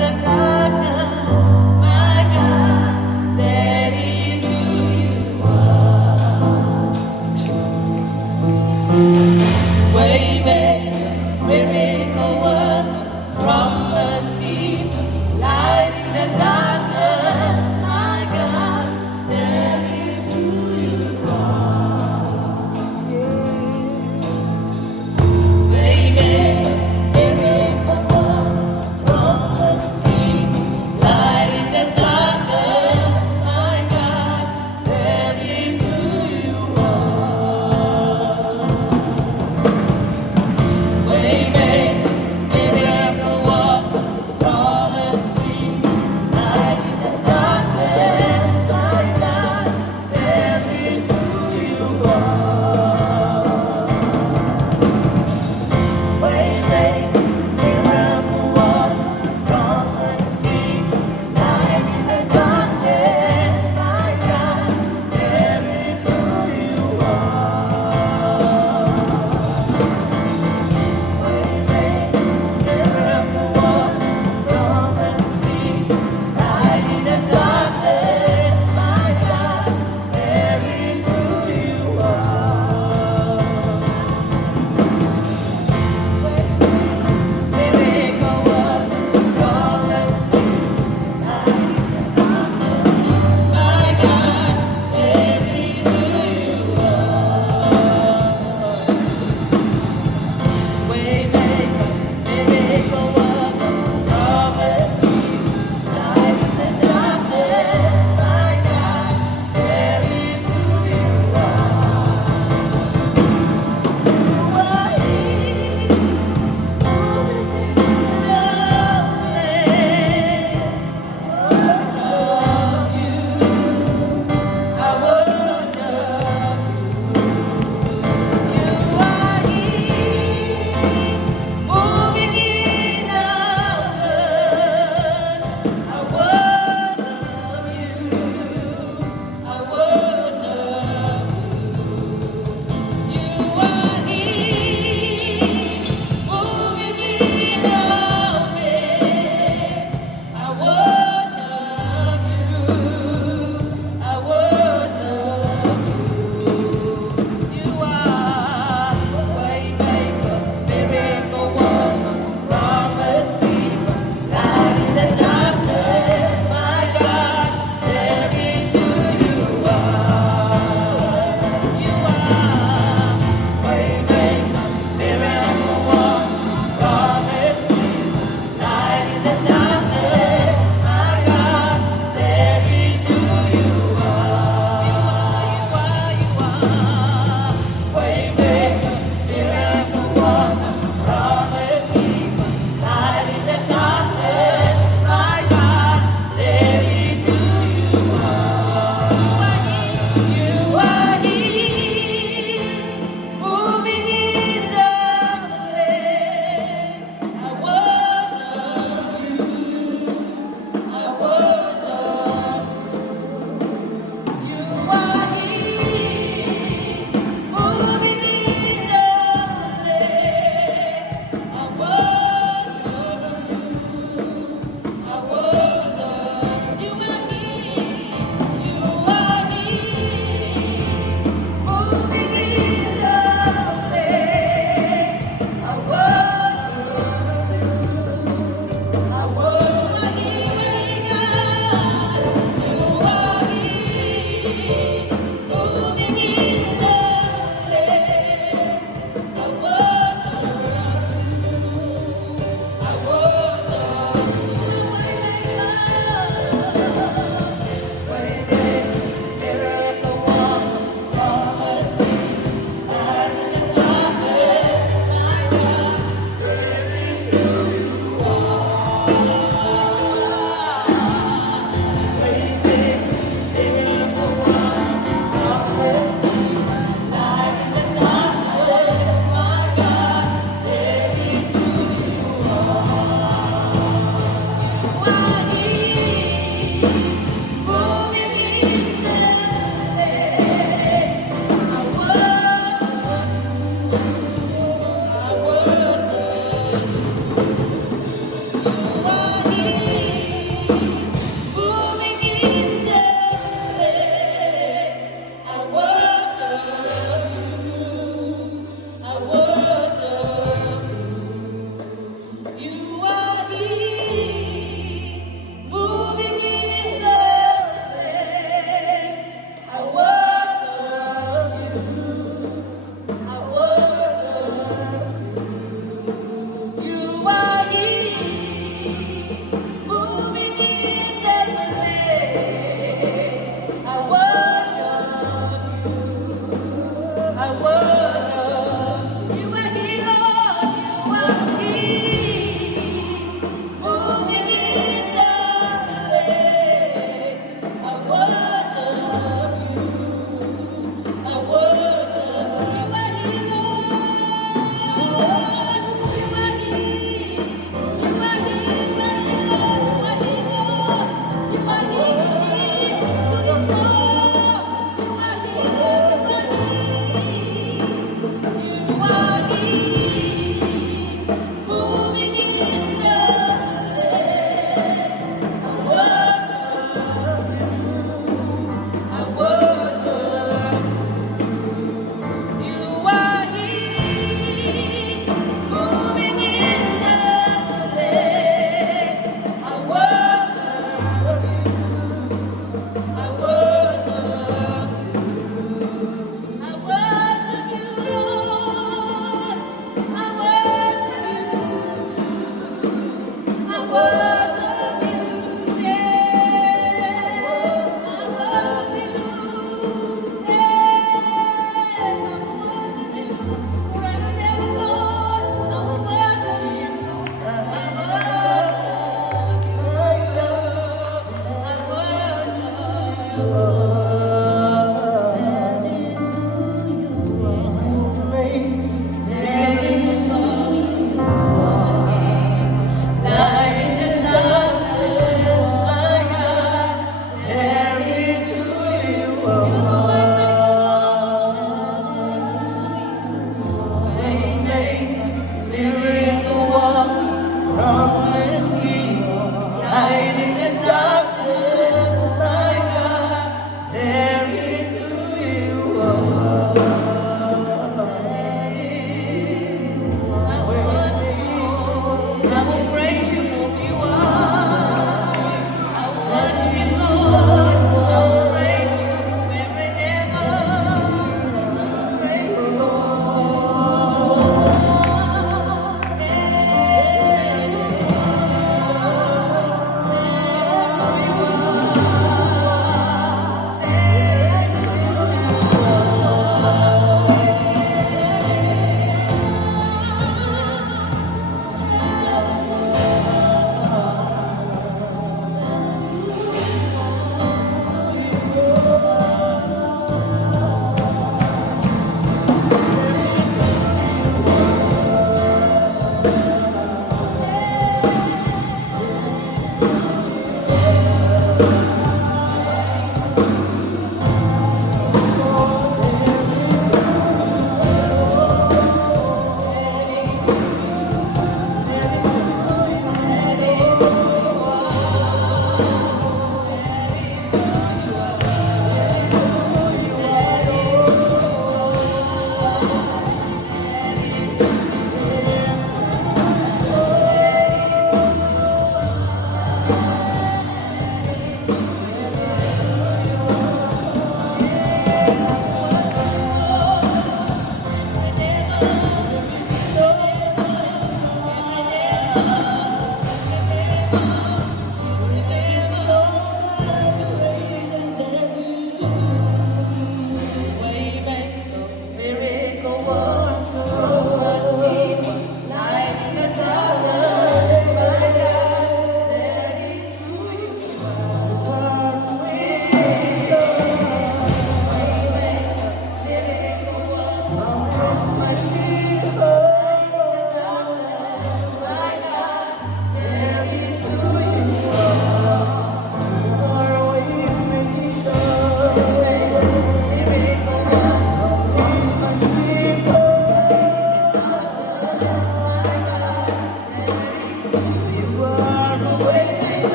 the darkness, my God, that is who you are. Waymaker, miracle worker, promise keeper, light in the darkness, my God, that is who you are. Waymaker, miracle worker, promise keeper.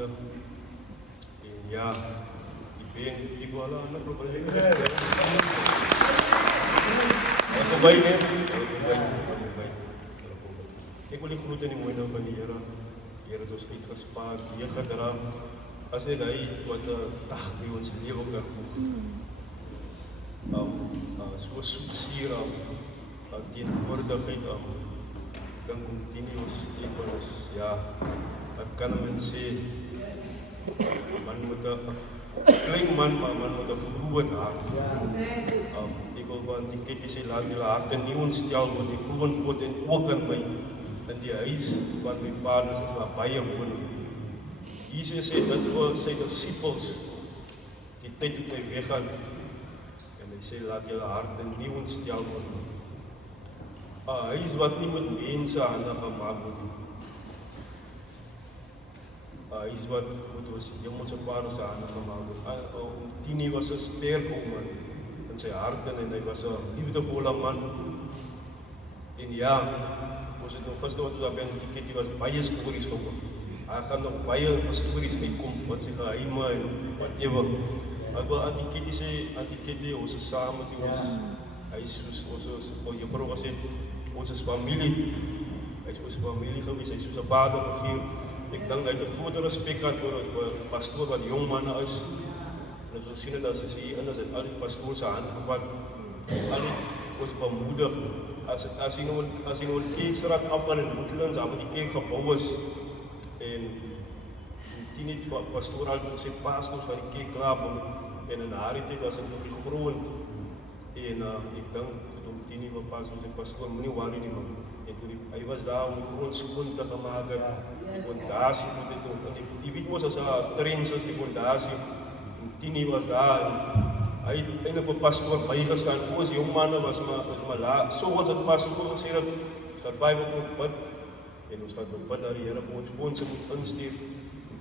moeder. En ja, die Ben, ek wil alle ander probeer. Wat voorbij neem? Ek wil die groet in die mooie naam van die Here. Die Here het ons uitgespaar, die gedra. As net hy wat 'n dag by ons lewe kan voeg. So soetsuur teenwoordigheid dink om Tinius Equus, ja, ek kan men sê, man moet 'n klein man, maar man moet 'n groot hart. Ek wil want die Ketty sê, laat julle harte nie ontstel word, die groen God en ook in my, in die huis wat my vader is, daar baie woon. Jesus sê dit oor sy disciples, die tyd toe hy weggaan, en hy sê, laat julle harte nie ontstel word. 'n huis wat nie met mense hande gemaak word nie. 'n huis wat met ons hemelse Vader se hande gemaak word. Tini was 'n sterk man in sy hart en hy was 'n liefdevolle man. En ja, ons het nog gister wat ons daar by die Ketty was baie stories gehoor. Hy gaan nog baie stories uitkom wat sy geheime en whatever. Ek wil aan die Ketty sê, ons is saam met ons. Hy is soos juffrou gesê, ons is familie. Hy is ons familie gewees, hy is soos 'n vaderfiguur. Ek dink hy het 'n groot respek gehad vir 'n pastoor wat jong manne is. En ons sien dit as hy hier in is, hy al die pastoor se hand gevat. Al die ons bemoedig. As hy nou 'n kerkstraat afgaan in Woodlands, waar die kerk gebou is, en Tini pastoor al sy pastors van die kerk klaar, en in haar tyd was dit nog die grond. En ek dink, toe Tini wil pas, was die pastoor, moenie worry nie man. En toe hy was daar om die grond skoon te gemaak het, die fondasie moet dit doen. Jy weet mos as 'n trends as die fondasie, en Tini was daar, en hy het eintlik op pastoor bygestaan. Ons jong manne was maar laat. So ons het pastoor gesê dat ons Bybel moet bid, en ons gaan bid dat die Here ons moet instuur.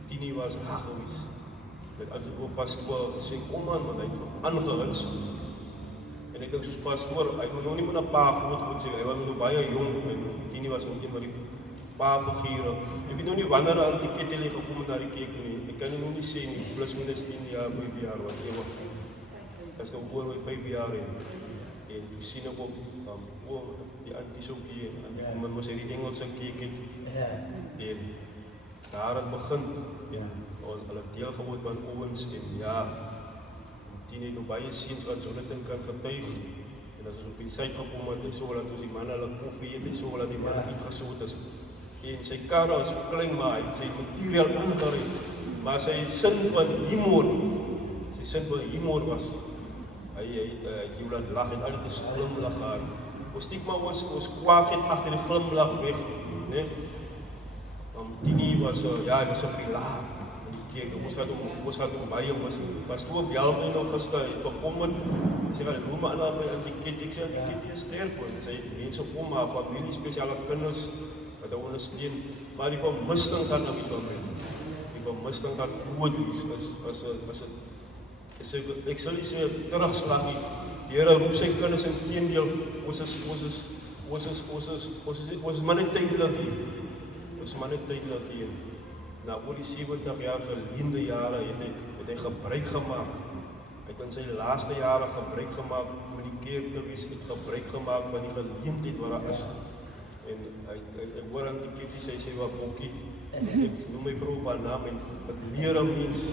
Tini was gewees. Met as op pastoor gesê, kom man, want hy het aangehits. En ek dink soos pastoor, hy moet nou nie met 'n pa groot sê, hy was nog baie jong, en Tini was nog een van die pa figure. Ek weet nou nie wanneer aan die Ketty gekom het daar die kerk nie. Ek kan nou nie sê nie, plus minus 10 jaar, 5 jaar, wat ewe. Ek is nou oor my 5 jaar en jy sien ek op die antisokkie en die kom mos die Engelse kerk het. En daar het begin en hulle deel geword van Owens en ja, Tini het nou baie seuns wat Jonathan kan getuig. En as ons op die site gekom het, hy so dat ons die manne hulle koffie eet, hy so dat die manne uitgesoot is. En sy karre is klein, maar hy het sy materiaal aangery. Maar sy sin van humor was, hy jou laat lag en altyd 'n glimlag gehad. Ons stigma ons kwaadheid agter die glimlag weg, né? Tini was hy was 'n pilaar. Kyk, ons gaat om baie pastoor bel my nou gister, hy bekommerd. Hy sê, hoe maar aan die Ketty, ek sê, die Ketty is sterk, want sy het mense om haar familie, spesiale kinders, wat hy ondersteun, maar die vermisting gaan nou nie van my. Die vermisting gaan groot wees, ek sal nie sê, terugslag nie, die Here roep sy kinders in teendeel, ons is maar net tydelik hier, na oor die 70 jaar geleende jare het hy gebruik gemaak. Hy het in sy laaste jare gebruik gemaak om in die kerk te wees, het gebruik gemaak van die geleentheid wat daar is. En ek hoor aan die Ketty sê wat Bokkie, ek noem my vrou op haar naam en het leer aan mens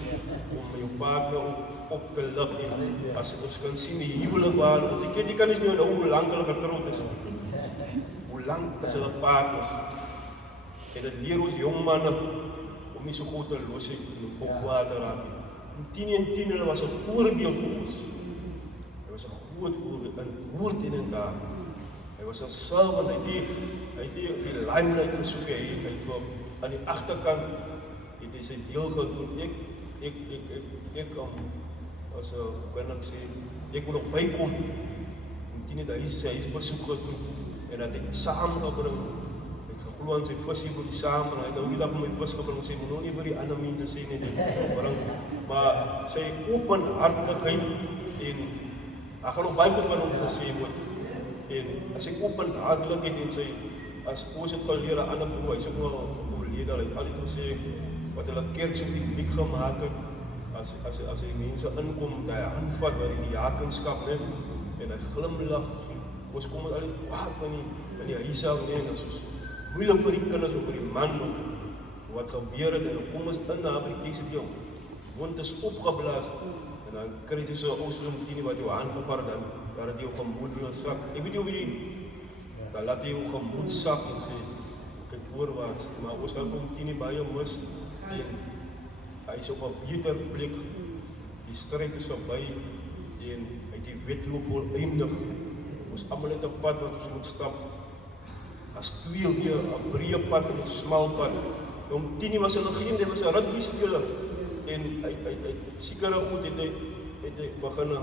om jou partner op te lig en as ons kan sien die huwelik waar, want die Ketty kan nie meer nou hoe lang hulle getrouwd is. Hoe lang is hulle partners? En dit leer ons jong manne om nie so goed te los het en op kwaad te raak. Tini hulle was 'n voorbeeld vir ons. Hy was 'n groot voorbeeld in woord en daad. Hy was 'n servant, hy het die limelight gesoek, hy het aan die agterkant het hy sy deel gedoen. Ek as kan ek sê, ek moet nog bykom. Tini het sy huis besoek gedoen en dat hy iets saamgebring. Glo aan sy visie wil die saam, en hy het die dag met my vis gebring, sê, moet nou nie vir die ander mense sê nie, dit bring, maar sy openhartigheid, en hy gaan nog baie goed van hom gesê word, en as sy openhartigheid en sy, as ons het geleer aan ander broer, hy is ook wel oorlede, hy het altyd gesê, wat hulle kerk so uniek gemaak het, as die mense inkom, dat hy handvat waar die diakenskap, né, en hy glimlag, ons kom al die kwaad in die huis af, né, en dit is moeilik vir die kinders, of vir die man, wat gebeur het, en dan kom ons in daar by die kyk, sit jou mond is opgeblaas, en dan kry jy so 'n ou slim tiener wat jou hand gevat het, dan waar het jou gemoed wil sak, ek weet nie of jy, dan laat jy jou gemoed sak, en sê, kyk voorwaarts, maar ons gaan kom tiener baie mis, en hy is op 'n beter plek, die stryd is verby, en hy het die wedloop voleindig, ons almal het 'n pad wat ons moet stap, as twee weer, 'n breë pad en 'n smal pad, om tiener was 'n legende, hy was 'n rugby speler, en hy sekere goed het hy begin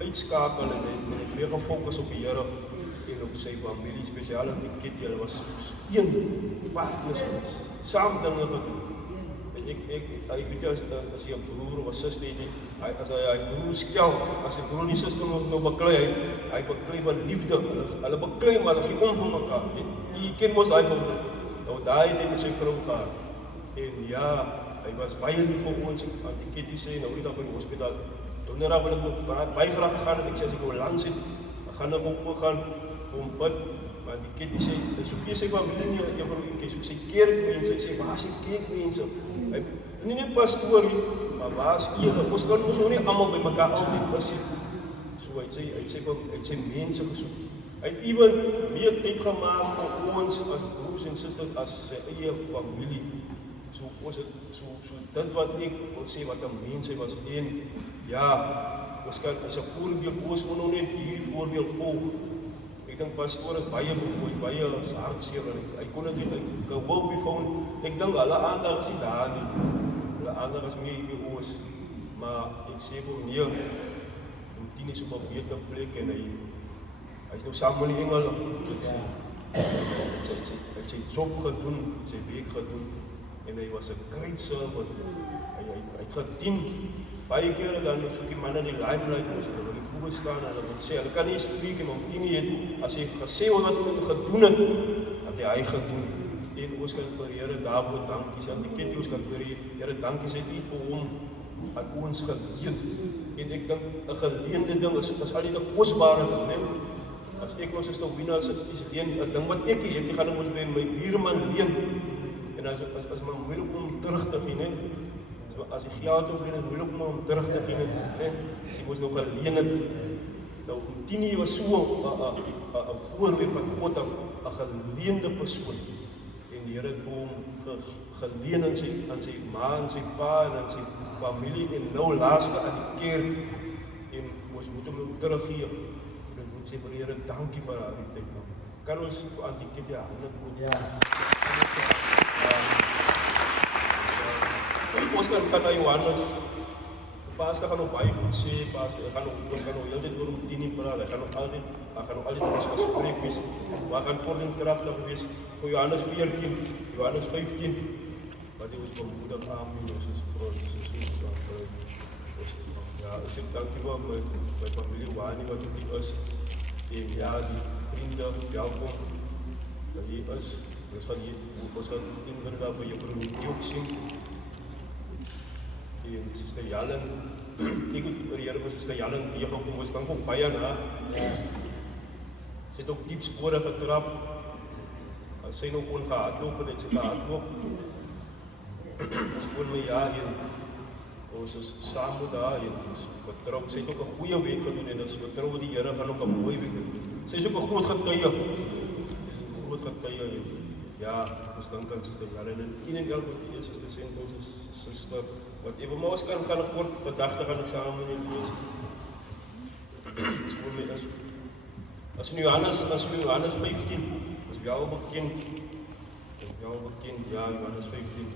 uitskakel, en hy het weer gefokus op die Here, en op sy familie, spesiaal in die Kitty, hulle was een partners, saam dinge gedoen. Ek weet jy, as jy 'n broer of 'n suster het, as hy broer skel, as die broer die suster nou beklei, hy beklei van liefde, hulle beklei, maar hulle gee om vir mekaar. Jy ken mos hy van, nou daai het hy met sy vrou gehad, en ja, hy was baie lief vir ons, aan die Kitty sê, nou nie daar by die hospitaal, donderdag wil ek nog baie graag gegaan, en ek sê, as ek nou langs het, dan gaan ek ook gaan, om bid, maar die Kitty sê, soek jy sy familie nie, juffrou Inke, soek sy kerkmense, hy sê, waar is die kerkmense? Hy, nie net pastoor nie, maar waar is julle? Ons kan ons nog nie almal by mekaar altyd besit. So hy het sy mense gesoek. Hy het even meer tyd gemaak vir ons as broers en susters, as sy eie familie. So dit wat ek wil sê, wat 'n mens hy was, en ja, ons kan as 'n voorbeeld, ons moet nog net hierdie voorbeeld volg. Ek dink pastoor is baie bemoei, baie hartseer, hy kon dit nie, hy wil be found, ek dink hulle aandag is nie daar nie, hulle aandag is meer hier by ons, maar ek sê vir nee, om 10 is op 'n beter plek, en hy is nou saam met die engele, ek sê, hy het sy job gedoen, sy werk gedoen, en hy was 'n great servant, hy het gedien, baie kere dan soek die man in die limelight, ons hulle wil die voet staan, en hulle wil sê, hulle kan nie spreek, maar om 10 het, as hy gesê wat hy gedoen het, dat hy gedoen, en ons kan vir Here daarvoor dankie sê, die Kitty, ons kan vir Here dankie sê, iets vir hom, aan ons geleen, en ek dink, 'n geleende ding is al die kosbare ding, ne? As ek ons is nou Wina, is leen, 'n ding wat ek het, ek gaan hom by my buurman leen, en as maar moeilik om terug te gee, ne? As die geld op is moeilik om terug te gee, ne? As ek ons nog geleen het, nou, 10 was so 'n voorbeeld van God, 'n geleende persoon, en die Here het hom geleen aan sy ma, en sy pa, en aan sy familie, en nou laaste aan die kerk, en ons moet hom ook teruggee, en ons moet sê vir die Here, dankie vir haar die tyd, kan ons aan die Kitty hande goed, ons kan gaan na Johannes, pastor gaan nog baie goed sê, ons gaan nog heel dit oor om 10 praat, hy gaan nog altyd ons gesprek wees, maar gaan kort en kragtig wees, vir Johannes 14, Johannes 15, wat hy ons bemoedig aanbied, ons is groot, ja, ek sê dankie vir my familie Wani wat hier is, en ja, die vriende, welkom, dat hier is, ons gaan inderdaad by juffrou Nikki ook sien, en Sister Jalen, ek het oor die Here vir Sister Jalen tegekom, ons kan ook baie na, sy het ook diep spore getrap, as sy nou kon gehardloop, en het sy gehardloop, ons kon my ja, en ons is saam met haar, en ons vertrouw, sy het ook 'n goeie week gedoen, en ons vertrouw die Here gaan ook 'n mooi week doen, sy is ook 'n groot getuie, en ja, ons dank aan Sister Jalen, en elke die Sister Sent, ons sister, whatever, maar ons kan gaan 'n kort gedagte gaan ek saam met julle lees. Skoon my is. As in Johannes 15, is jou bekend, ja, Johannes 15.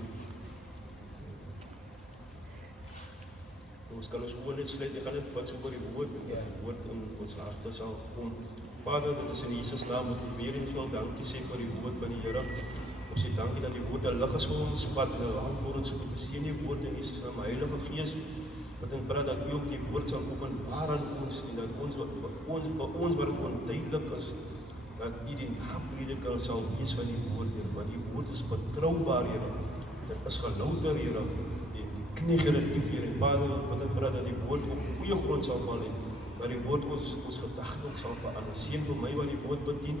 Ons kan ons oor net sluit, ek gaan net wat oor die woord in ons harte sal kom. Vader, dit is in Jesus naam, wat ek weer eens wil dankie sê vir die woord van die Here. Ons sê dankie dat die woord 'n lig is vir ons pad, 'n lamp vir ons voete, seën die woord in Jesus naam, Heilige Gees, wat ek bid dat U ook die woord sal openbaar aan ons, en dat ons wat onduidelik is, dat U die naprediker sal wees van die woord, Here, want die woord is betroubaar, Here, dit is gelouter, Here, en die knieg het lief, Here, en Vader, ek bid en vra dat die woord op goeie grond sal val, en dat die woord ons gedagte ook sal verander. Seën vir my wat die woord bedien,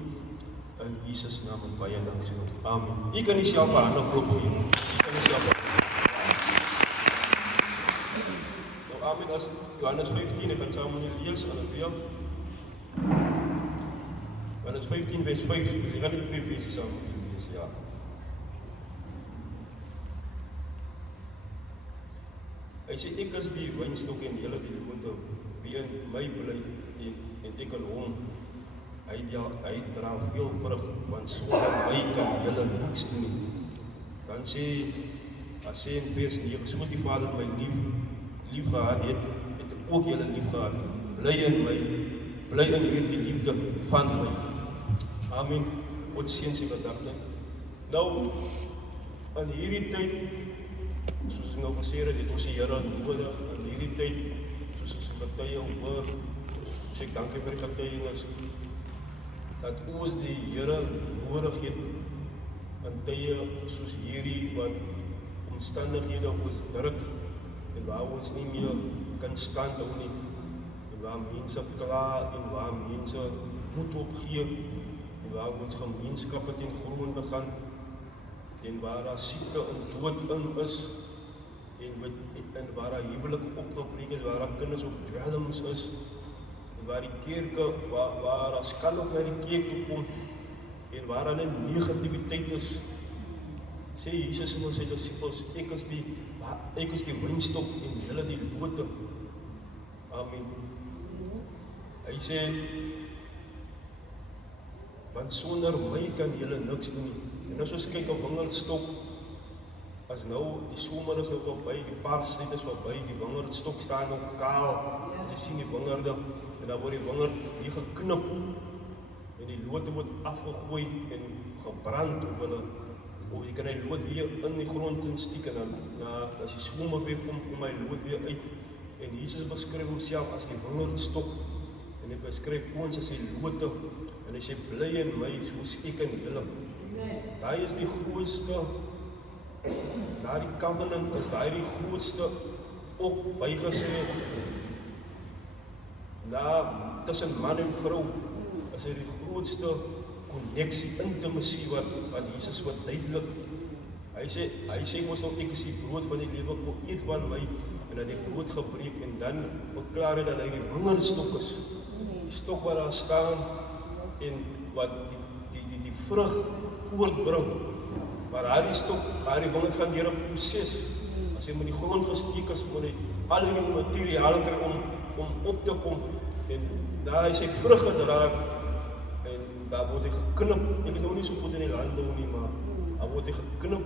in Jesus naam en baie dankie. Amen. U kan nie self 'n hande klop gee. U kan nie self 'n nou, amen, as Johannes 15, ek gaan saam met julle lees, halleluja. Johannes 15 vers 5, dus ek gaan nie 2 verse saam met julle lees, ja. Hy sê, ek is die wynstok en julle die lote, wie in my bly en ek in hom. Hy dra veel vrug, want sonder my kan julle niks doen nie. Dan sê in vers 9, soos die Vader my lief gehad het ek ook julle lief gehad. Bly in my, bly in hierdie liefde van my. Amen. God seën sy gedagte. Nou, in hierdie tyd, soos ek nou gesê het ons die Here nodig, in hierdie tyd, soos ons getuie hoor, sê ek dankie vir die getuienis, dat ons die Here nodig het, in tye soos hierdie, wat omstandighede ons druk, en waar ons nie meer kan stand hou nie, en waar mense kla, en waar mense moed opgee, en waar ons gemeenskappe ten gronde gaan, en waar daar siekte en dood in is, en waar daar huwelik opgebreek is, waar daar kinders op dwelms is, en waar die kerke, waar daar skande op na die kerk toe kom, en waar daar net negativiteit is, sê Jesus en sy disciples, ek is die wynstok en julle die lote. Amen. Hy sê, want sonder my kan julle niks doen nie. En as ons kyk op wingerdstok, as nou die somer is nou voorbij, die paarstyd is voorbij, die wingerdstok staan nou kaal, as jy sien die wingerde, en dan word die wingerd hier geknip, en die lote word afgegooi en gebrand op hulle, of jy kan die lood weer in die grond instiek, en dan as die somer weer kom hy lood weer uit, en Jesus beskryf homself as die wingerdstok, en hy beskryf ons as die lote, en hy sê, bly in my, soos ek in julle. Daai is die grootste, die covenant is daai die grootste op bygesê, tussen man en vrou, is hy die grootste connectie, intimacy wat Jesus verduidelik. Hy sê ons nou, ek is die brood van die lewe, kom eet van my, en dat die brood gebreek, en dan verklaar hy dat hy die wingerdstok is, die stok waar daar staan, en wat die vrug voortbring, maar die stok, die wingerd gaan deur 'n proses, as hy met die grond gesteek is, moet hy al die materiaal kry om op te kom, en daar hy sy vrug gedra, en daar word hy geknip, ek is nou nie so goed in die landbou nie, maar daar word hy geknip,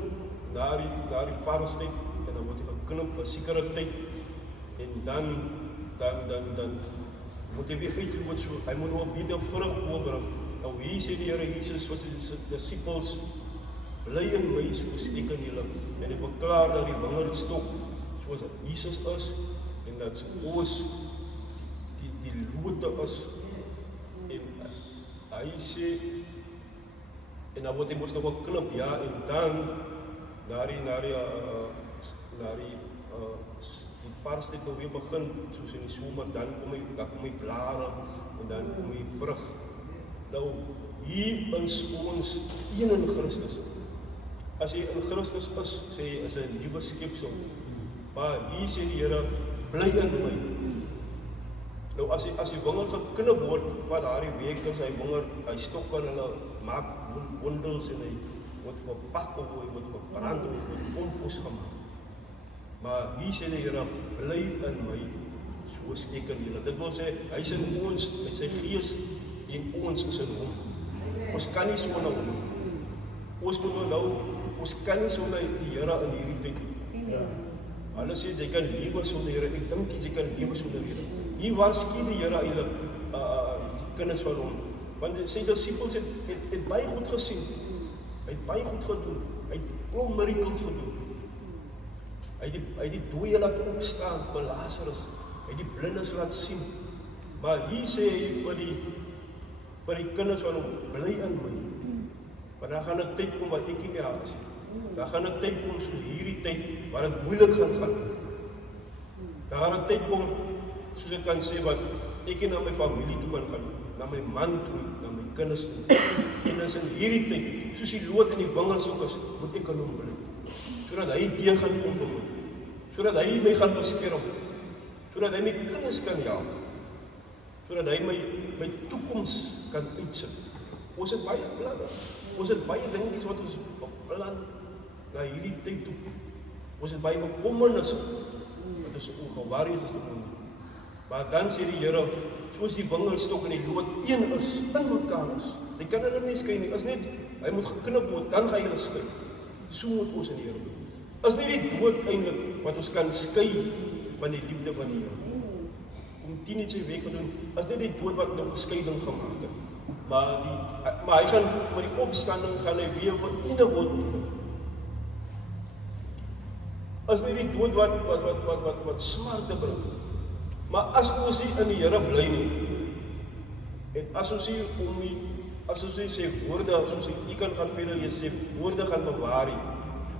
daar die paarstyd, en dan word hy geknip, 'n sekere tyd, en dan moet hy weer uitloop, so, hy moet nou 'n beter vrug voorbring. Nou hier sê die Here Jesus vir sy disciples, bly in my, soos ek in julle, en hy verklaar dat die wingerdstok, soos Jesus is, en dat ons die lote is, en hy sê, en dan word hy mos nog geknip, ja, en dan, die paarstyd nou weer begin, soos in die somer, dan kom hy blare, en dan kom hy vrug. Nou, hier is ons een in Christus. As jy in Christus is, sê jy, is 'n nuwe skepsel. Maar hier sê die Here, bly in my. Nou, as die wingerd geknip word, wat daardie werkers, hy stok aan hulle, maak wondels, en hy word verpak, of hy word verbrand, of hy word kompos gemaak. Maar hier sê die Here, bly in my, soos ek in julle. Dit wil sê, hy is in ons, met sy gees, en ons is in hom. Ons kan nie sonder hom. Ons kan nie sonder die Here in hierdie tyd. Hulle sê, jy kan lewe sonder Here, ek dink jy kan lewe sonder Here. Hier waarsku die Here eintlik die kinders van hom, want sy disciples het baie goed gesien, hy het baie goed gedoen, hy het al miracles gedoen, hy het die dooie laat opstaan vir Lazarus, hy het die blindes laat sien, maar hier sê hy vir die kinders van hom, bly in my, want dan gaan 'n tyd kom wat ek nie meer is. Daar gaan 'n tyd kom soos hierdie tyd waar dit moeilik gaan. Daar gaan 'n tyd kom soos ek kan sê wat ek na my familie toe kan gaan, na my man toe, na my kinders toe. En as in hierdie tyd, soos die lood in die wingerd ook is, moet ek aan hom bly. Sodat hy deur gaan kom vir my. Sodat hy my gaan beskerm. Sodat hy my kinders kan help. Sodat hy my toekoms kan uitsit. Ons het baie planne. Ons het baie dingetjies wat ons beplan na hierdie tyd toe. Ons het baie bekommernisse. Wat is ongeworries is om. Maar dan sê die Here, soos die wingerdstok en die lood een is, in mekaar is. Jy kan hulle nie skei nie. As net hy moet geknip word, dan gaan jy skei. So moet ons in die Here doen. As nie die dood eintlik wat ons kan skei van die liefde van die Here. Om 10 net sy week te doen, as dit die dood wat nog geskeiding gemaak het. Maar hy gaan met die opstanding gaan hy weer verenig word. As nie die dood wat smarte bring. Maar as ons nie in die Here bly nie, en as ons nie as ons nie sê woorde, as ons nie, jy kan gaan verder lees, sê woorde gaan bewaar nie.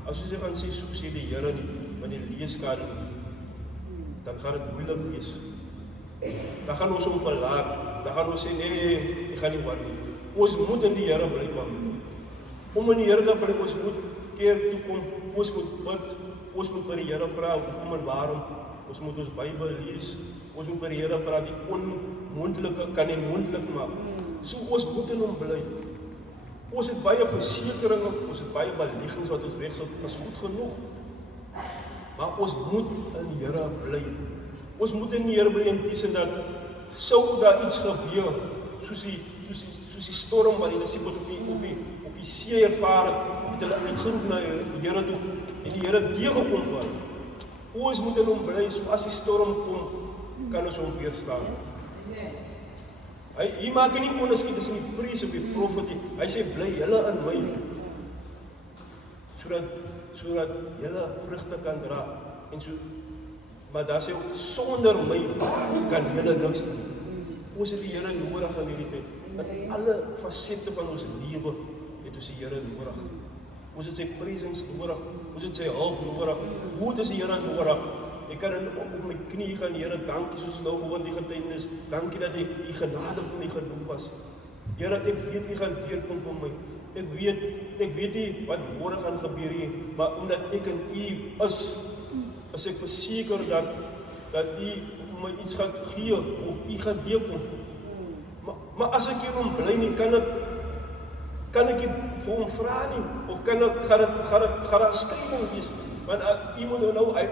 As ons nie gaan sê, so sê die Here nie, van die leeskade nie, dan gaan dit moeilik wees. Dan gaan ons hom verlaat, dan gaan ons sê, nee, ek gaan nie waar nie. Ons moet in die Here bly, man. Om in die Here te bly, ons moet keer toekom, ons moet bid, ons moet vir die Here vra, hoekom en waarom, ons moet ons Bybel lees, ons moet vir die Here vra, die onmondelike kan nie mondelik maak. So ons moet in hom bly. Ons het baie versekeringe, ons het baie beleggings wat ons wegsal, is goed genoeg. Maar ons moet in die Here bly. Ons moet in die Here bly en dis en dat sou daar iets gebeur, soos die storm wat die disippels op die see ervaar het hulle uitgeroep na die Here toe en die Here deurgekom vir hulle. Ons moet in hom bly, so as die storm kom, kan ons hom weerstaan. Hy maak nie onderskeid tussen die priest of die profet nie. Hy sê, bly julle in my, sodat julle vrugte kan dra. En so, maar daar sê ook, sonder my kan julle niks doen. Ons het die Here nodig in hierdie tyd. In alle fasette van ons lewe het ons die Here nodig. Ons het sy presence nodig, ons het sy hulp nodig. Hoe is die Here nodig? Ek kan op my knie gaan, Here, dankie, soos nou gehoor die getuienis. Dankie dat jy genade vir my genoeg was. Here, ek weet jy gaan deurkom vir my. Ek weet nie wat môre gaan gebeur nie, maar omdat ek in u is ek verseker dat u my iets gaan gee of u gaan deurkom. Maar as ek hier bly nie, kan ek nie vir hom vra nie, of gaan dit skeiding wees. Want iemand nou, hy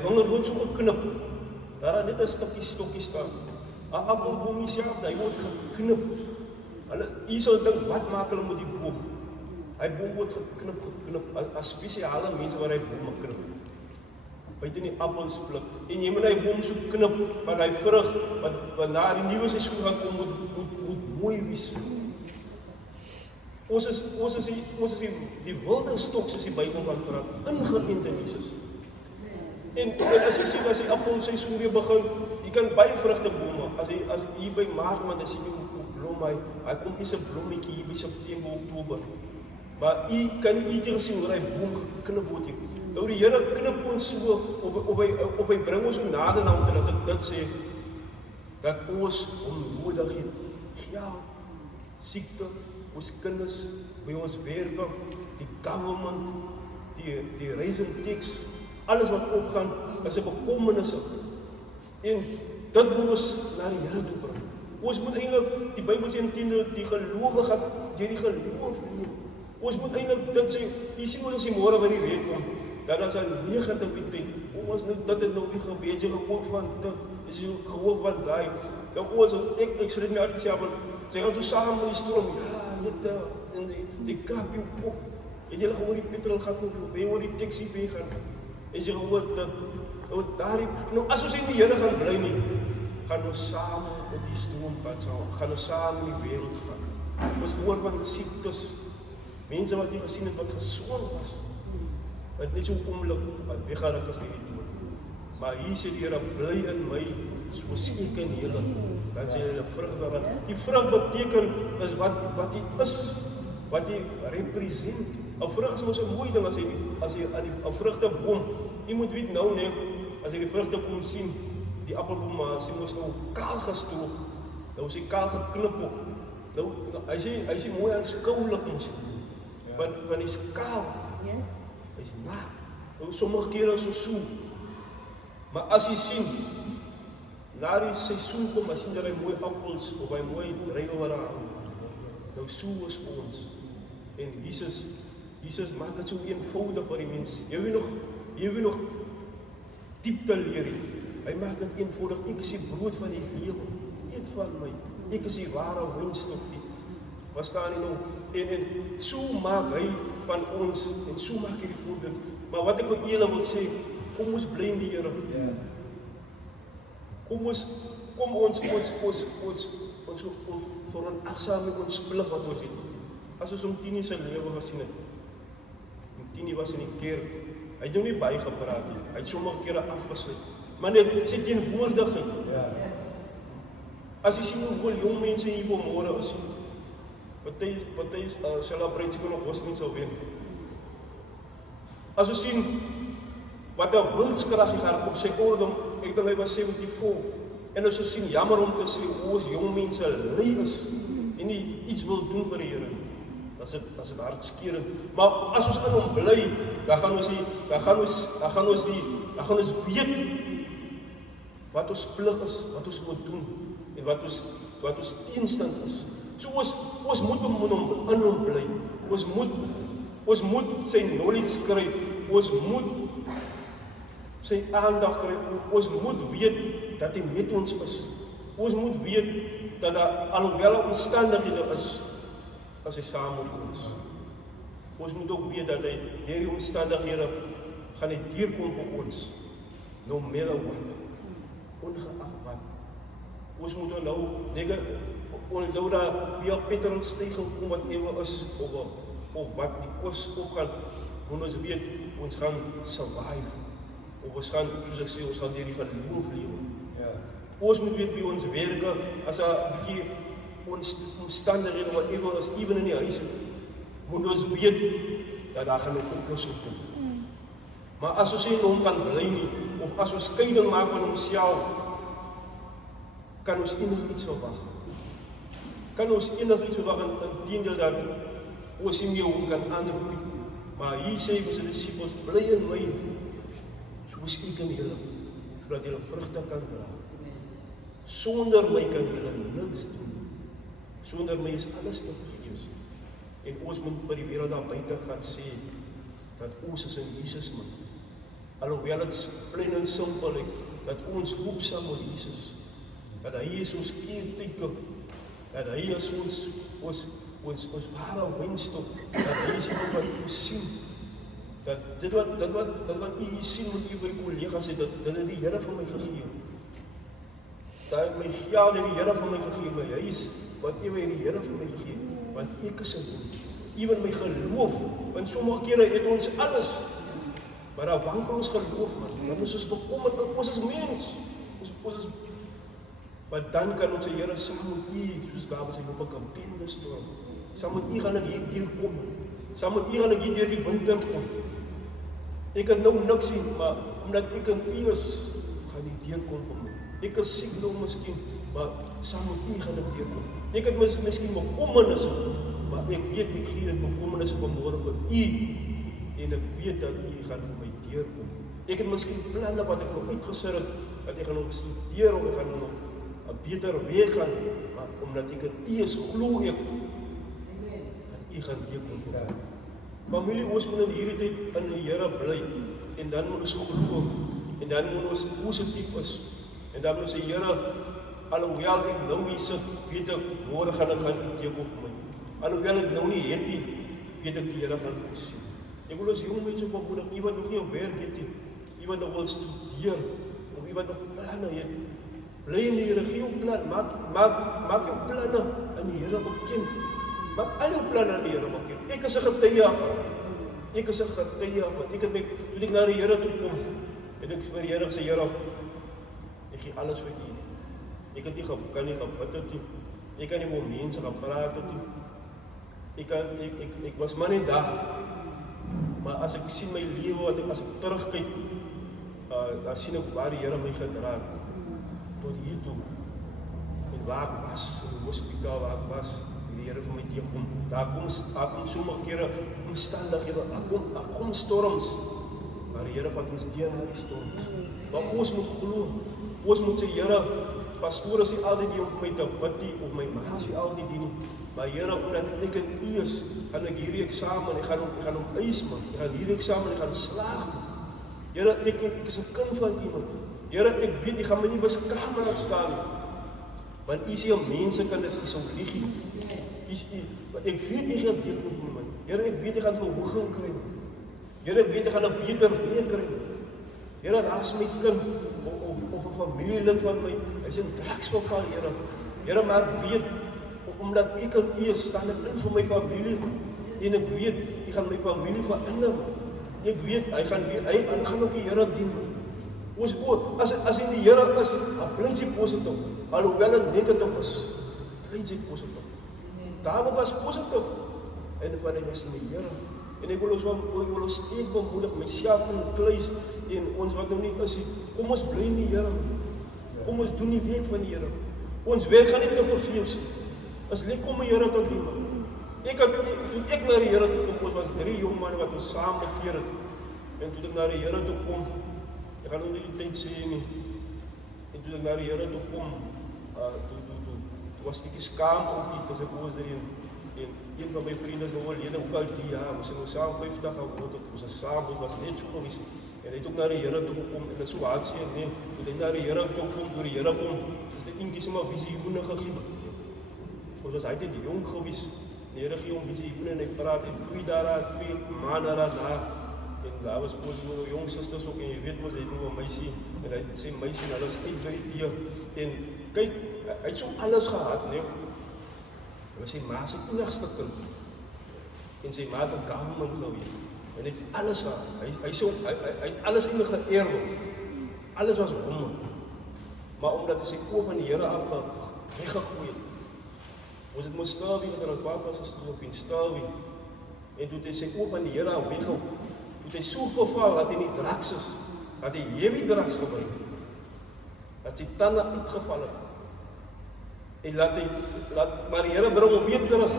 wingerboom so geknip, daar net 'n stokkie staan. 'n Appelboom self, hy word geknip. Hier sal dink, wat maak hulle met die boom? Hy boom word geknip, as spesiale mense waar hy bome knip. Buite die appels pluk, en jy moet hy boom so knip, want hy vrug, wat na die nuwe seisoen gaan kom, moet mooi wees. Ons is die wilde stok, soos die Bybel van praat, ingeënt in Jesus. En as jy sien, as die appelseisoen weer begin, jy kan baie vrugte bome, as hier by Maart, want as jy hoe blom hy kom eers 'n blommetjie hier by September, Oktober. Maar jy kan nie eers sien hoe hy boom geknip word. Nou die Here knip ons so, of hy bring ons so nader na hom, dat ek dit sê, dat ons hom nodig het. Ja, siekte, ons kinders, by ons werke, die government, die rising tax, alles wat opgaan, is 'n bekommernisse. En dit moet ons na die Here toe bring. Ons moet eintlik, die Bybel sê die gelowige deur die geloof leef. Ons moet eintlik dit sê, jy sien ons die môre by die week kom, dat ons 'n negativiteit, ons nou dit het nou nie gebeur, jy gehoor van dit, is jy gehoor van daai. Nou ons, ek sê dit nie altyd self, jy gaan toe saam met die storm, net in die krap jou kop. Het jy gehoor die petrol gaan op, jy hoor die taxi gaan. En jy gehoor dat nou as ons in die Here gaan bly nie, gaan ons saam op die stroom gaan ons saam in die wêreld gaan. Ons hoor van siektes, mense wat jy gesien het wat gesond was, wat net so oomblik wat weggeruk is hierdie dood. Maar hier sê die Here, bly in my, soos ek in julle. Dan sê hulle vrug daarvan. Die vrug beteken is wat jy is, wat jy represent. 'n vrug is mos 'n mooi ding as jy aan die 'n vrugteboom, jy moet weet nou nee, as jy die vrugteboom sien, die appelboom maar as jy mos nou kaal gestook, nou is hy kaal geknip ook. Nou hy sê mooi aanskoulik mos. Want hy's kaal, Yes. hy's naak. Nou sommige kere is so. Maar as jy sien, na die seisoen kom, as jy dat hy mooi appels of hy mooi druiwe wat daar hang. Nou so is ons. En Jesus maak dit so eenvoudig vir die mens. Jy wil nog diep te leer. Hy maak dit eenvoudig. Ek is die brood van die lewe. Eet van my. Ek is die ware wynstok. Verstaan jy nou? En so maak hy van ons en so maak hy die voorbeeld. Maar wat ek vir julle wil sê, kom ons bly in die Here. Kom ons veronagsaam met ons plig wat ons het. As ons om Tini se lewe gesien het. En Tini was in die kerk. Hy het nou nie baie gepraat nie. Hy het sommige kere afgesluit. Maar net sy teenwoordigheid. As jy sien hoe jong mense hier vanmôre is. Party celebrate sy nog godsdienst sal wees. As ons sien wat 'n wilskrag hy gehad op sy ouderdom, ek dink hy was 74. En as ons sien jammer om te sê hoe ons jong mense lui is en nie iets wil doen vir die Here. Dat is dit hartskeurend. Maar as ons aan hom bly, dan gaan ons weet wat ons plig is, wat ons moet doen en wat ons teenstand is. So ons moet aan hom bly. Ons moet sy knowledge kry. Ons moet sy aandag kry. Ons moet weet dat hy met ons is. Ons moet weet dat daar alhoewel omstandighede is, as hy saam met ons. Ons moet ook weet dat hy deur die omstandighede gaan hy deurkom vir ons. No matter what. Ongeag wat. Ons moet onthou dat wie op petrolstygel kom wat ewe is, of wat die kos opgaan, moet ons weet, ons gaan survive. Of ons gaan, soos ek sê, ons gaan deur die geloof lewe. Ons moet weet wie ons werke, as 'n bietjie omstandighede wat ewe is, ewen in die huis, moet ons weet, dat daar gaan 'n oplossing kom. Maar as ons nie hom kan bly nie, of as ons skeiding maak van homself, kan ons enigiets verwag. Kan ons enigiets verwag inteendeel dat ons nie meer hom kan aanroep nie. Maar hier sê ons die disippels, bly in my, soos ek in julle, sodat julle vrugte kan dra. Sonder my kan julle niks doen. Sonder my is alles te vergeefs. En ons moet by die wêreld daar buite gaan sê, dat ons is in Jesus man. Alhoewel het plain en simpel is, dat ons hoop saam met Jesus, dat hy is ons keerteken, dat hy is ons ware wynstok, dat hy is iemand wat ons sien, dat dit wat u sien met u by kollegas het, dat dit die Here vir my gegee. Dat het my geld het die Here vir my gegee, my huis, wat ewe het die Here vir my gegee, want ek is in hom. Ewen my geloof, want sommige kere het ons alles, maar daar wankel ons geloof, man. Dan is ons bekommerd, ons is mens. Ons is, maar dan kan ons die Here saam met u, soos daar sê, op 'n bendestorm. Saam met u gaan ek hier deurkom. Saam met u gaan ek hier deur die winter kom. Ek het nou niks sien, maar omdat ek in u is, gaan die deurkom vir my. Ek is siek nou miskien, maar saam met u gaan ek deurkom. Ek het miskien bekommernisse, maar ek weet ek gee dit bekommernisse vanmôre vir u, en ek weet dat u gaan vir my deurkom. Ek het miskien planne wat ek nog uitgesit het, dat ek gaan nog studeer, of ek gaan nog 'n beter weg gaan, maar omdat ek in u is, glo ek, dat u gaan deurkom. Familie, ons moet in hierdie tyd in die Here bly, en dan moet ons glo, en dan moet ons positief is, en dan moet ons sê, Here, alhoewel ek nou hier sit, weet ek, môre gaan u deurkom vir my. Alhoewel ek nou nie het nie, weet ek die Here gaan ons sien. Ek wil ons jong mense opmoedig, iemand nog nie op werk het nie, iemand nog wil studeer, of iemand nog planne het. Bly in die Here, gee jou plan, maak jou planne aan die Here bekend. Maak al jou planne aan die Here bekend. Ek is 'n getuie van. Ek is 'n getuie van. Toe ek na die Here toe kom, het ek vir die Here gesê, Here, ek gee alles vir u. Ek kan nie gebid het nie. Ek kan nie met mense gepraat het nie. Ek was maar net daar. Maar as ek sien my lewe, as ek terugkyk, dan sien ek waar die Here my gedra het, tot hier toe. En waar ek was, in die hospitaal waar ek was, die Here vir my tegenkom. Daar kom sommige kere omstandighede, daar kom storms, maar die Here vat ons deur na die storms. Maar ons moet glo, ons moet sê, Here, pastoor is nie altyd hier om my te bid nie, of my ma is nie altyd hier nie, maar Here, omdat ek in U is, gaan ek hierdie eksamen, ek gaan hom eis man, ek gaan hierdie eksamen, ek gaan slaag man. Here, ek is 'n kind van U man. Here, ek weet, U gaan my nie beskaam laat staan nie, want U sê, mense kan dit nie so lieg nie. Ek weet U gaan deel met my man. Here, ek weet U gaan verhooging kry. Here, ek weet U gaan 'n beter week kry. Here, daar is my kind, of 'n familielid van my, hy is in drugs verval, Here. Here, maar ek weet, omdat ek in U is, staan ek in vir my familie, en ek weet, U gaan my familie verander. Ek weet, hy gaan ook die Here dien. Ons ook, as in die Here is, dan bly jy positief, alhoewel het negatief is, bly jy positief. David was positief, en van hy was in die Here. En ek wil ons steeds bemoedig, myself in kluis, en ons wat nou nie is, kom ons bly in die Here. Kom ons doen die werk van die Here. Ons werk gaan nie te vergeefs nie. As lek om die Here te dien. Toen ek na die Here toe kom, ons was 3 jong manne wat ons saam bekeer het. En toe ek na die Here toe kom, ek gaan nou nie die tyd sê nie. En toe ek na die Here toe kom, toe was ek skaam op die, as ek oos erin. En een van my vriende is oorlede, ook al die jaar, ons het nou saam 50 geword, ons is saam, ons was net so gewees. En hy het ook na die Here toe gekom, en dit is so hartseer, nee, toe hy na die Here toe kom, toe die Here kom, is die eentjie sommer visioene gegee. Ons was uit die jong gewees, die Here gee hom visioene en hy praat, en 2 maande daarna, en daar was ons nou jong susters ook, en jy weet ons, hy het nou 'n meisie, en hy sê meisie, en hulle is uit by die tee, en kyk, hy het so alles gehad, nee, hy was sy ma sy enigste kind, en sy ma het 'n government gewees, en hy het alles gehad, hy het alles enig geëerd, alles was hom, maar omdat hy sy oor van die Here af weggegooi het, ons het moes stil wie, want papa is op in stil wie, en toe het hy sy oor van die Here af weggegooi, toe het hy so verval, dat hy nie drugs is, dat hy heavy drugs gebruik, dat sy tande uitgeval het, en maar die Here bring hom weer terug.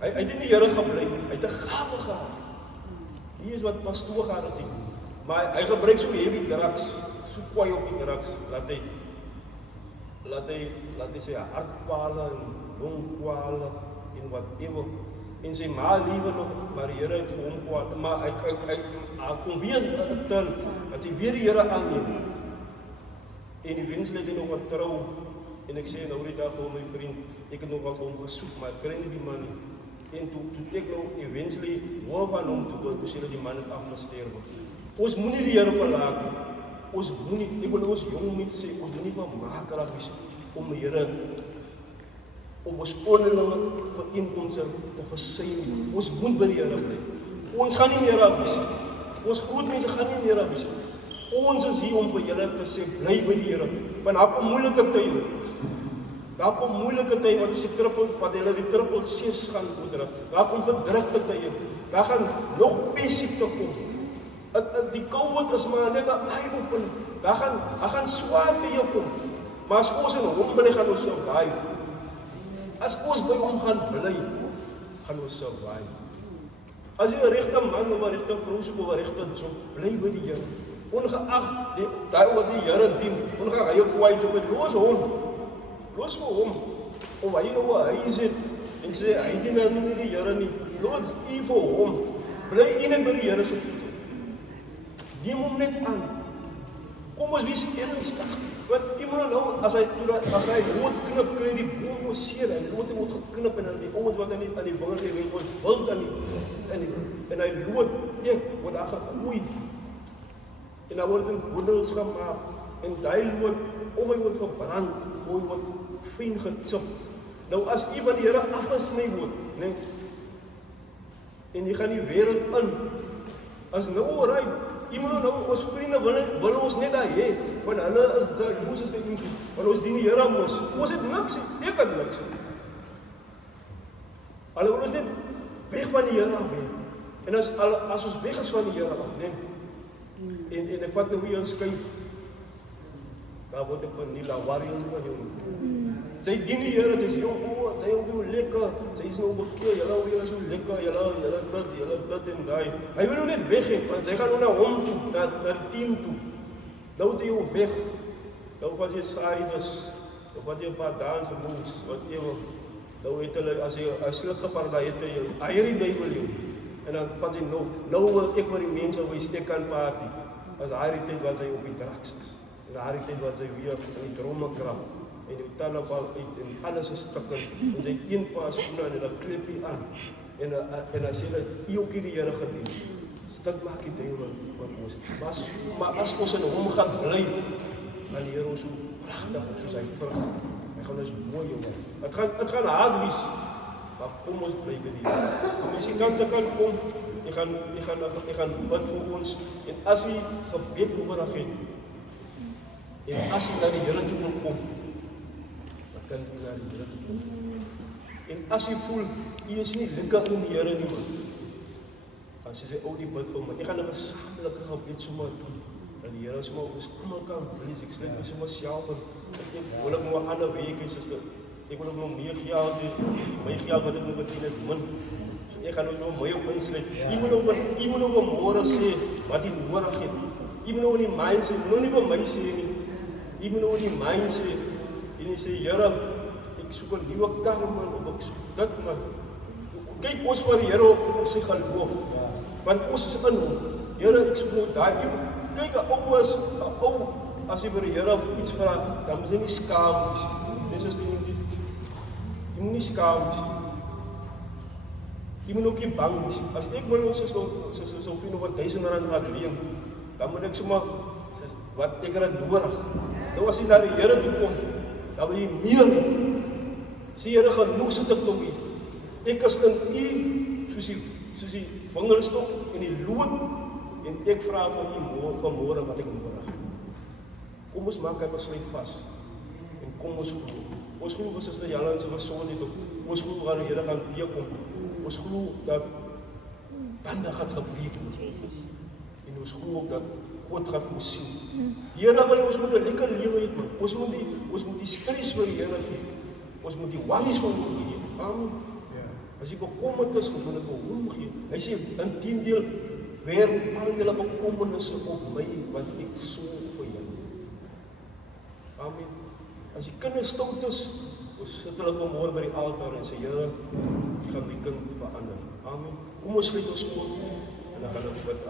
Hy het in die Here gebly, hy het 'n gawe gehad. Hier is wat pastoor gehad het, maar hy gebruik so heavy drugs, so kwaai op die drugs, laat hy sy hartkwale en longkwale en whatever, en sy ma liewe nog, maar die Here het vir hom kwaad, maar hy kom weer terug, dat hy weer die Here aanneem, en die wens het hy nog wat trou, en ek sê nou die dag vir my vriend, ek het nog al vir hom gesoek, maar ek kry nie die man nie. En toe ek nou eventually hoor van hom toe sê dat die man het afgesterwe. Ons moet nie die Here verlaat nie. Ons moet nie, ek wil ons jong mense sê, ons moet nie van makelaar wees om die Here op ons onderlinge ooreenkomste te versuim nie. Ons moet by die Here bly. Ons gaan nie meer afwees nie. Ons groot mense gaan nie meer afwees nie. Ons is hier om vir julle te sê, bly by die Here. Want daar kom moeilike tye. Daar kom moeilike tye wat ons wat hulle die triple C's gaan oordra. Daar kom verdrukte tye. Daar gaan nog pessiekte kom. Die COVID is maar net 'n eye-opener. Daar gaan swaar tye kom. Maar as ons in hom bly, gaan ons survive. As ons by hom gaan bly, gaan ons survive. As jy 'n regte man of 'n regte vrou soek of 'n regte job, bly by die Here. Ongeag daai wat die Here dien, ongeag hy kwaai toe met los vir hom, of hy nou 'n huis het, en sê, hy dien nou nie die Here nie, los u vir hom, bly u net by die Here se voete, neem hom net aan, kom ons wees ernstig, want iemand nou, as hy lood knip, kry die boom ons seer, en lood word geknip, en die ouwens wat aan die vinger gewen, ons wild en hy lood, word daar gegooi, en dan word in boedels gemaak, en die lood, of hy word verbrand, of hy word fyn gechop. Nou as u van die Here afgesny word, nee, en jy gaan die wêreld in, as nou alright, iemand nou, ons vriende wil ons net daar hê, want hulle is, hoe is dit nie, want ons dien die Here ons het niks, ek het niks. Hulle wil ons net weg van die Here af hê. En as ons weg is van die Here af, né? En ek vat nou weer skyn. Daar word ek van Nila Warrior van jou. Sy dien die Here, sy is jong ouer, sy is ook lekker, sy is nou bekeer, julle is so lekker, julle dit en daai. Hy wil nou net weg hê, want sy gaan nou na hom toe, na die team toe. Nou het hy jou weg. Nou wat jy saai is, of wat jy 'n paar dans moves, wat jy nou het hulle, as jy 'n sluk gepardaai het, hy hierdie Bybel jou. En dan wat jy nou wil ek vir die mense wys, ek kan party. As hy die tyd wat sy op die drugs is. En daai tyd wat sy weer in die dromme krap. En die tande val uit en alles is stukkend. En sy een paar skoene en hulle klip hy aan. En as jy dat hy ook die Here gedien. Dit maak die duiwel van ons. Maar as ons in hom gaan bly, dan die Here ons so pragtig op soos hy vrug. Hy gaan ons mooi jongen. Het gaan hard wees. Maar kom ons bly by die Here. En as jy kan kom, jy gaan bid vir ons. En as jy gebed nodig het, en as jy na die Here toe moet kom, dan kan jy na die Here toe kom. En as jy voel, jy is nie lekker in die Here nie, man. As jy sê, die bid vir my, jy gaan 'n gesamelike gebed sommer doen. Dat die Here sommer ons almal kan bless. Ek sluit my sommer self en ek wil ook nog 'n ander week hê, suster. Ek wil ook nog meer geld hê. My geld wat ek nog bedien is min. So ek gaan ook nog my op insluit. Jy moet nog môre sê wat jy nodig het. Jy moet nog in die mind sê, nou nie by my sê nie. Jy moet nou in die mind sê, en jy sê, Here, ek soek 'n nuwe kar, man, of ek soek dit, man. Kyk ons vir die Here op sy geloof, want ons is in hom. Here, ek soek nou daai. Kyk, 'n ou, as jy vir die Here iets vra, dan moet jy nie skaam wees. Dis is die jy moet nie skaam wees. Jy moet ook nie bang wees. As ek wil ons is so vir nog R1000 gaan leen, dan moet ek sommer wat ek het nodig. Nou as jy na die Here toe kom, dan wil jy meer hê. Sê Here, genoeg sit ek nog hier. Ek is in U, soos die wingerstok en die lood, en ek vra van U vanmôre wat ek nodig het. Kom ons maak 'n besluit vas, en kom ons glo. Ons glo was Suster Jana en sy gesondheid op. Ons glo dat die Here gaan teekom. Ons glo dat bande gaan gebreek. En ons glo ook dat God gaan ons sien. Die Here wil ons moet 'n lekker lewe hê, man. Ons moet die stres vir die Here gee. Ons moet die worries van hom gee. Amen. As jy bekommerd is, moet ek hom gee. Hy sê, inteendeel, werp al julle bekommernisse op my, want ek sorg vir julle. Amen. As die kinders stout is, ons sit hulle vanmôre by die altaar en sê, Here, ek gaan my kind verander. Amen. Kom ons sluit ons oë en dan gaan ons bid.